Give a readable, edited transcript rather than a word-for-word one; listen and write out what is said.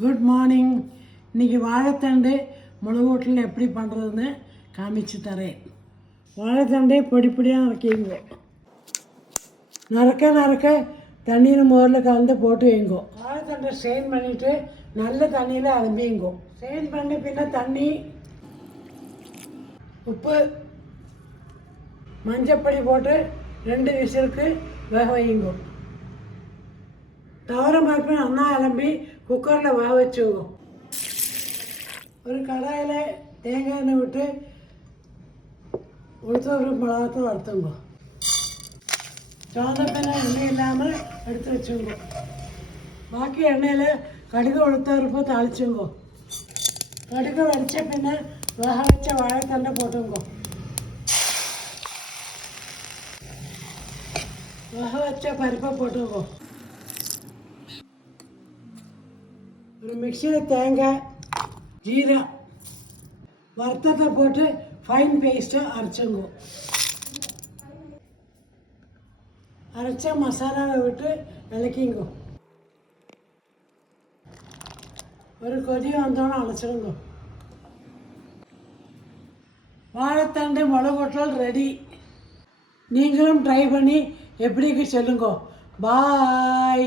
Good morning. இன்றைக்கி வாழைத்தண்டு மிளகோட்டில் எப்படி பண்ணுறதுன்னு காமிச்சு தரேன். வாழைத்தண்டே பொடி பொடியாக நறுக்கிங்க. நறுக்க தண்ணியில் முதல்ல கலந்து போட்டு வைங்கோ. வாழைத்தண்டை ஸ்ட்ரெயின் பண்ணிவிட்டு நல்ல தண்ணியில் அலம்பிங்கோ. ஸ்ட்ரெயின் பண்ணி பின்ன தண்ணி, உப்பு, மஞ்சப்பொடி போட்டு 2 விசிலுக்கு வேக வைங்கோ. துவரம் பருப்பு நல்லா அலம்பி குக்கரில் வேக வச்சுக்கோ. ஒரு கடாயில் தேங்காய் எண்ணெய் விட்டு உளுத்தம்பருப்பு மிளகாத்தூள் வறுத்துங்கோ. சோந்தப்பெண்ணை எண்ணெய் இல்லாமல் எடுத்து வச்சுங்கோ. பாக்கி எண்ணெயில் கடுகு உளுத்தம்பருப்பு தாளிச்சுங்கோ. கடுகு வடித்த பின்ன வேக வச்ச வாழைத்தண்டை போட்டுங்கோ. வேக வச்ச பருப்பை போட்டுங்கோ. ஒரு மிக்சியில் தேங்காய், ஜீரா, வறுத்தத்தை போட்டு ஃபைன் பேஸ்ட்டாக அரைச்சுங்கோ. அரைச்ச மசாலாவை விட்டு இலக்கிங்கோ. ஒரு கொதி வந்தோன்னு அரைச்சிடுங்கோ. வாழைத்தண்டு மிளகோட்டல் ரெடி. நீங்களும் ட்ரை பண்ணி எப்படிக்கு சொல்லுங்கோ. பாய்.